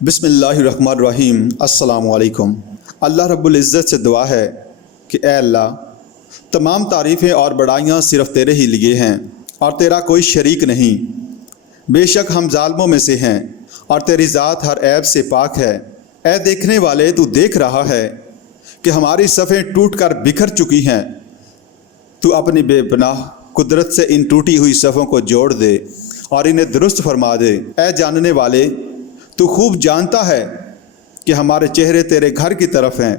بسم اللہ الرحمن الرحیم۔ السلام علیکم۔ اللہ رب العزت سے دعا ہے کہ اے اللہ، تمام تعریفیں اور بڑائیاں صرف تیرے ہی لیے ہیں اور تیرا کوئی شریک نہیں۔ بے شک ہم ظالموں میں سے ہیں اور تیری ذات ہر عیب سے پاک ہے۔ اے دیکھنے والے، تو دیکھ رہا ہے کہ ہماری صفیں ٹوٹ کر بکھر چکی ہیں۔ تو اپنی بے پناہ قدرت سے ان ٹوٹی ہوئی صفوں کو جوڑ دے اور انہیں درست فرما دے۔ اے جاننے والے، تو خوب جانتا ہے کہ ہمارے چہرے تیرے گھر کی طرف ہیں،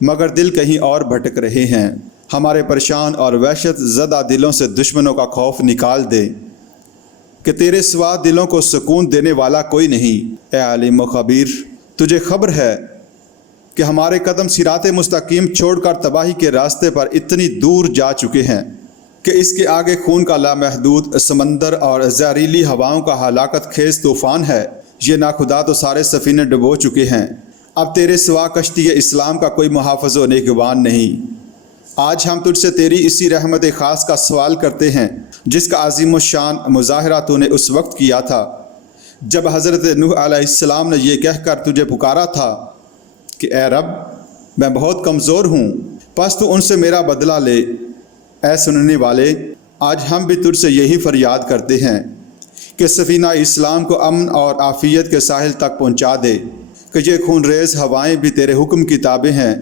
مگر دل کہیں اور بھٹک رہے ہیں۔ ہمارے پریشان اور وحشت زدہ دلوں سے دشمنوں کا خوف نکال دے کہ تیرے سوا دلوں کو سکون دینے والا کوئی نہیں۔ اے عالم و خبیر، تجھے خبر ہے کہ ہمارے قدم صراط مستقیم چھوڑ کر تباہی کے راستے پر اتنی دور جا چکے ہیں کہ اس کے آگے خون کا لامحدود سمندر اور زہریلی ہواؤں کا ہلاکت خیز طوفان ہے۔ یہ ناخدا تو سارے سفینے ڈبو چکے ہیں۔ اب تیرے سوا کشتی اسلام کا کوئی محافظ و نگہبان نہیں۔ آج ہم تجھ سے تیری اسی رحمت خاص کا سوال کرتے ہیں جس کا عظیم الشان مظاہرہ تو نے اس وقت کیا تھا جب حضرت نوح علیہ السلام نے یہ کہہ کر تجھے پکارا تھا کہ اے رب، میں بہت کمزور ہوں، پس تو ان سے میرا بدلہ لے۔ اے سننے والے، آج ہم بھی تجھ سے یہی فریاد کرتے ہیں کہ سفینہ اسلام کو امن اور عافیت کے ساحل تک پہنچا دے، کہ یہ خون ریز ہوائیں بھی تیرے حکم کی تابع ہیں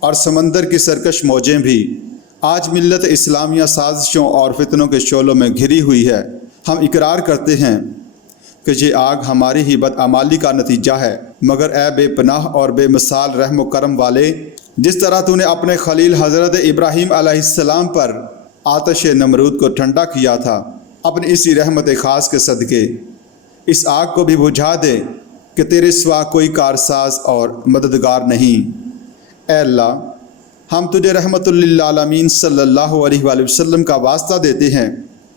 اور سمندر کی سرکش موجیں بھی۔ آج ملت اسلامیہ سازشوں اور فتنوں کے شعلوں میں گھری ہوئی ہے۔ ہم اقرار کرتے ہیں کہ یہ آگ ہماری ہی بدعمالی کا نتیجہ ہے، مگر اے بے پناہ اور بے مثال رحم و کرم والے، جس طرح تو نے اپنے خلیل حضرت ابراہیم علیہ السلام پر آتش نمرود کو ٹھنڈا کیا تھا، اپنی اسی رحمت خاص کے صدقے اس آگ کو بھی بجھا دے کہ تیرے سوا کوئی کارساز اور مددگار نہیں۔ اے اللہ، ہم تجھے رحمت للعالمین صلی اللہ علیہ وآلہ وسلم کا واسطہ دیتے ہیں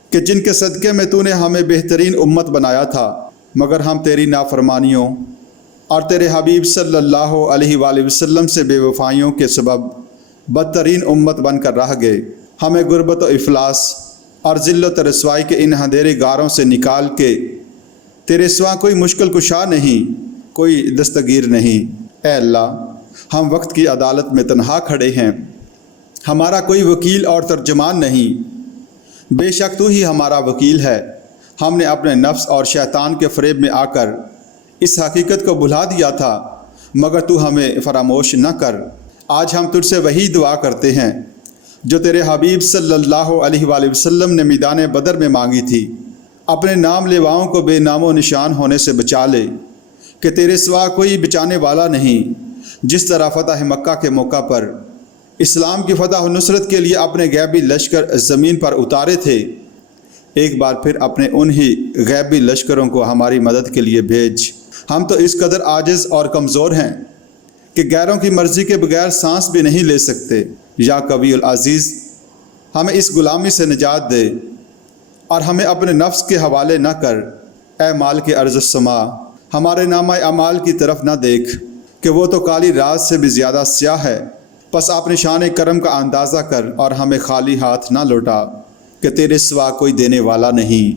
کہ جن کے صدقے میں تو نے ہمیں بہترین امت بنایا تھا، مگر ہم تیری نافرمانیوں اور تیرے حبیب صلی اللہ علیہ وآلہ وسلم سے بے وفائیوں کے سبب بدترین امت بن کر رہ گئے۔ ہمیں غربت و افلاس اور ذلت و رسوائی کے ان اندھیرے گاروں سے نکال کے تیرے سوا کوئی مشکل کشا نہیں، کوئی دستگیر نہیں۔ اے اللہ، ہم وقت کی عدالت میں تنہا کھڑے ہیں، ہمارا کوئی وکیل اور ترجمان نہیں۔ بے شک تو ہی ہمارا وکیل ہے۔ ہم نے اپنے نفس اور شیطان کے فریب میں آ کر اس حقیقت کو بھلا دیا تھا، مگر تو ہمیں فراموش نہ کر۔ آج ہم تجھ سے وہی دعا کرتے ہیں جو تیرے حبیب صلی اللہ علیہ وآلہ وسلم نے میدان بدر میں مانگی تھی۔ اپنے نام لیواؤں کو بے نام و نشان ہونے سے بچا لے کہ تیرے سوا کوئی بچانے والا نہیں۔ جس طرح فتح مکہ کے موقع پر اسلام کی فتح و نصرت کے لیے اپنے غیبی لشکر زمین پر اتارے تھے، ایک بار پھر اپنے انہی غیبی لشکروں کو ہماری مدد کے لیے بھیج۔ ہم تو اس قدر عاجز اور کمزور ہیں کہ غیروں کی مرضی کے بغیر سانس بھی نہیں لے سکتے۔ یا قوی العزیز، ہمیں اس غلامی سے نجات دے اور ہمیں اپنے نفس کے حوالے نہ کر۔ اے مالک ارض السما، ہمارے نامہ اعمال کی طرف نہ دیکھ کہ وہ تو کالی رات سے بھی زیادہ سیاہ ہے، پس اپنے شان کرم کا اندازہ کر اور ہمیں خالی ہاتھ نہ لوٹا کہ تیرے سوا کوئی دینے والا نہیں۔